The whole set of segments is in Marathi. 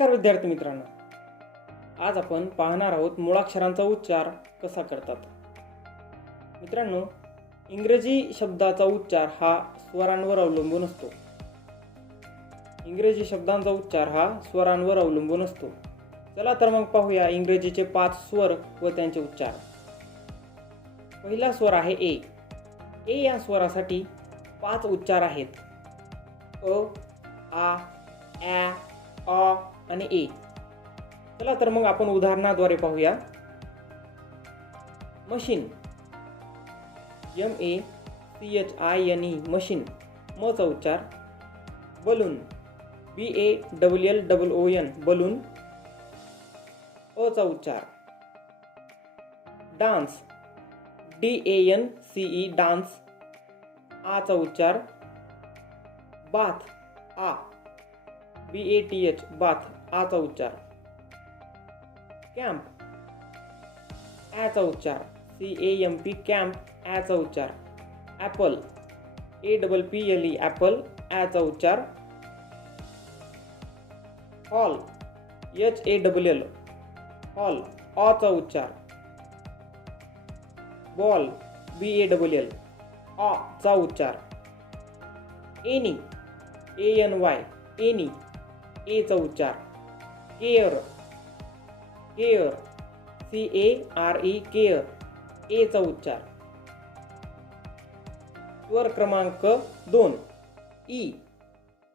नमस्कार विद्यार्थी मित्रांनो, आज आपण पाहणार आहोत मुळाक्षरांचा उच्चार कसा करतात। मित्रांनो, इंग्रजी शब्दाचा उच्चार हा स्वरांवर अवलंबून असतो। इंग्रजी शब्दांचा उच्चार हा स्वरांवर अवलंबून असतो। चला तर मग पाहूया इंग्रजीचे 5 स्वर व त्यांचे उच्चार। पहिला स्वर आहे ए। ए या स्वरासाठी 5 उच्चार आहेत, अ, आ, ॲ, अ आणि ए। चला तर मग आपण उदाहरणाद्वारे पाहूया। मशीन, MACHINE मशीन, म चा उच्चार। बलून, BALLON बलून, अ चा उच्चार। डान्स, DANCE डान्स, आ चा उच्चार। बाथ, आ, BATH बाथ, आ चा उच्चार। कॅम्प, ॲ चा उच्चार। CAMP कॅम्प, ॲ चा उच्चार। ॲपल, APPLE ॲपल, ॲ चा उच्चार। हॉल, HALL हॉल, अ चा उच्चार। बॉल, BALL अ चा उच्चार। एनी, ANY एनी, ए चा उच्चार। केअर, केअर, CARE केअर, ए चा उच्चार। स्वर क्रमांक 2 ई।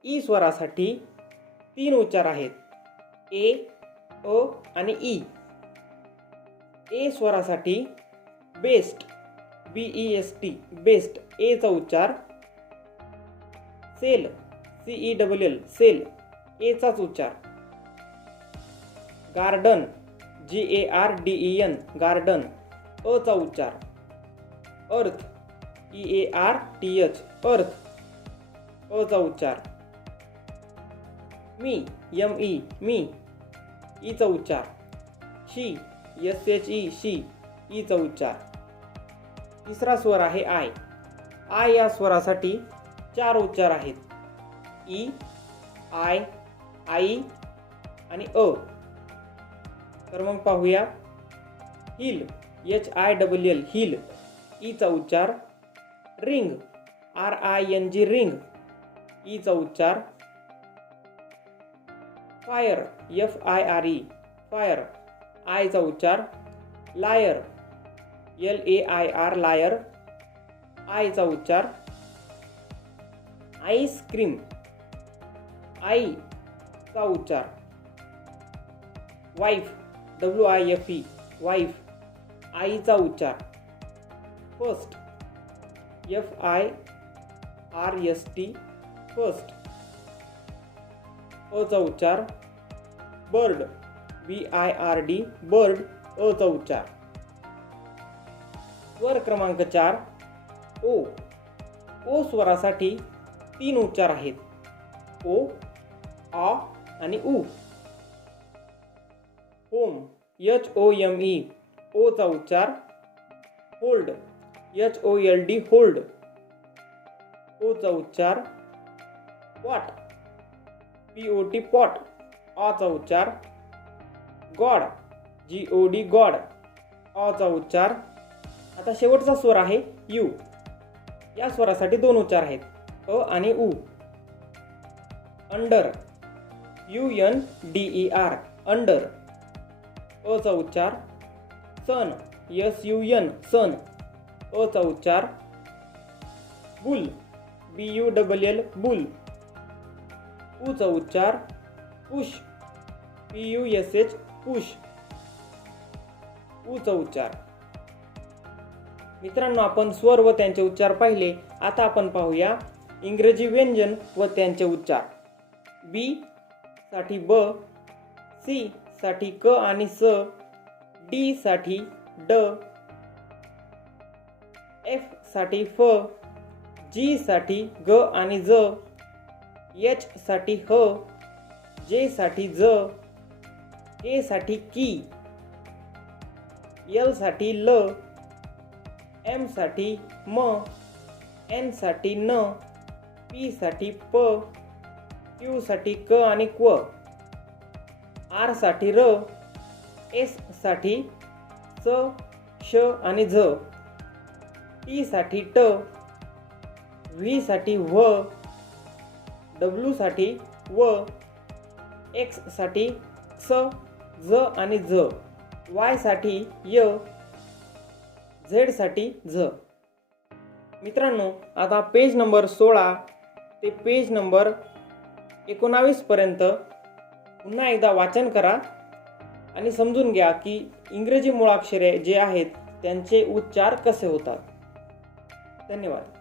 ई स्वरासाठी 3 उच्चार आहेत, ए, अ आणि ई। ए स्वरासाठी बेस्ट, BEST बेस्ट, ए चा उच्चार। सेल, CELL सेल, ए चाच उच्चार। गार्डन, GARDEN गार्डन, अ चा उच्चार। अर्थ, EARTH अर्थ, अ चा उच्चार। मी, ME मी, ई चा उच्चार। शी, SHE शी, ई चा उच्चार। तिसरा स्वर आहे आय। आय या स्वरासाठी 4 उच्चार आहेत, ई, आय, आई आणि अ। तर मग पाहूया। हिल, HILL हिल, ई चा उच्चार। रिंग, RING रिंग, ई चा उच्चार। फायर, FIRE फायर, आय चा उच्चार। लायर, LAIR लायर, आय चा उच्चार। आईस्क्रीम, आई चा उच्चार। वाईफ, WIFE वाईफ, आईचा उच्चार। फर्स्ट, FIRST फर्स्ट, अ चा उच्चार। बर्ड, BIRD बर्ड, अ चा उच्चार। स्वर क्रमांक 4 ओ। ओ स्वरासाठी 3 उच्चार आहेत, ओ, आ आणि उ। होम, HOME ओ चा उच्चार। होल्ड, HOLD होल्ड, ओ चा उच्चार। पॉट, POT पॉट, आ चा उच्चार। गॉड, GOD गॉड, आ चा उच्चार। आता शेवटचा स्वर आहे यू। या स्वरासाठी 2 उच्चार आहेत, अ आणि उ। अंडर, UNDER अंडर, अ चा उच्चार। सन, SUN सन, अ चा उच्चार। बुल, BULL बुल, उ चा उच्चार। पुश, PUSH पुश, उ चा उच्चार। मित्रांनो, आपण स्वर व त्यांचे उच्चार पाहिले। आता आपण पाहूया इंग्रजी व्यंजन व त्यांचे उच्चार। बी साठी ब, सी साठी क आणि स, डी साठी ड, एफ साठी फ, जी साठी ग आणि ज, एच साठी ह, जे साठी ज, के साठी की, एल साठी ल, एम साठी म, एन साठी न, पी साठी प, क्यू साठी क आणि क्व, आर साठी र, एस साठी च, श आणि झ, टी साठी ट, व्ही साठी व्ह, डब्ल्यू साठी व, एक्स साठी क्स, झ आणि झ, वाय साठी य, झेड साठी झ. मित्रांनो, आता पेज नंबर 16 ते पेज नंबर 19 पर्यंत पुन्हा एकदा वाचन करा आणि समजून घ्या की इंग्रजी मुळाक्षरे जे आहेत त्यांचे उच्चार कसे होतात. धन्यवाद.